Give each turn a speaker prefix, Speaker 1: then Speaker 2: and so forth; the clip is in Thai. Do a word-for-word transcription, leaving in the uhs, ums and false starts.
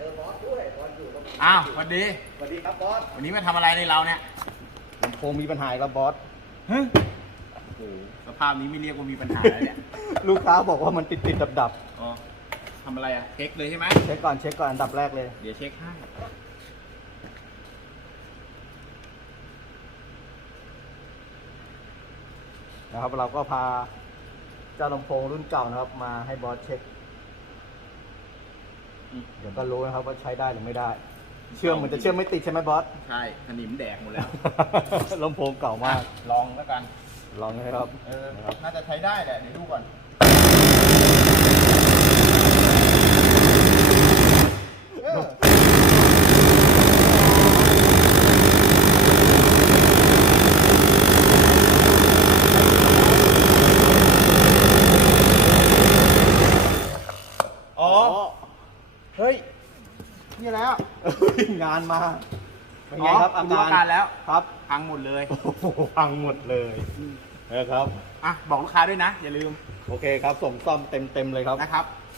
Speaker 1: อบอสด้วยบอสอยู่กับ
Speaker 2: อ้าวสวัสดี
Speaker 1: สวัสดีครับบอส
Speaker 2: วันนี้มาทำอะไรในเราเนี่ย
Speaker 1: ลำโพงมีปัญหาอีกแล้วบอส
Speaker 2: ฮะโอ้โหสภาพนี้ไม่เรียกว่ามีปัญหาแล้วเนี่ย
Speaker 1: ลูกค้าบอกว่ามันติดติดดับดับ
Speaker 2: อ๋อทำอะไรอะเช็คเลยใช่ไหม
Speaker 1: ๆเช็คก่อนเช็คก่อนอันดับแรกเลย
Speaker 2: เดี๋ยวเช็คให้
Speaker 1: นะครับ เราก็พาเจ้าลำโพงรุ่นเก่านะครับ มาให้บอสเช็ค
Speaker 2: อืม
Speaker 1: เดี๋ยวก็รู้นะครับว่าใช้ได้หรือไม่ได้ เชื่อมเหมือนจะเชื่อมไม่ติดใช่ไหมบอส
Speaker 2: ใช่สนิมแดกหมดแล้ว
Speaker 1: ลำโพงเก่ามาก
Speaker 2: ลองแล้วกัน
Speaker 1: ลองนะครับ
Speaker 2: เออน่าจะใช้ได้แหละเดี๋ยวดูก่อนเอออ๋อเฮ้ยนี่แล้ว
Speaker 1: งานมาเป็นไงครับ
Speaker 2: อ๋อ
Speaker 1: อา
Speaker 2: รู้
Speaker 1: การ
Speaker 2: อาการแล้ว
Speaker 1: ครับ
Speaker 2: พังหมดเลย
Speaker 1: โอ้โหพังหมดเลยนะครับ
Speaker 2: อ่ะบอกลูกค้าด้วยนะ อย่าลืม
Speaker 1: โอเคครับ ส่งซ่อมเต็มเต็มๆเลยครับ
Speaker 2: นะครับ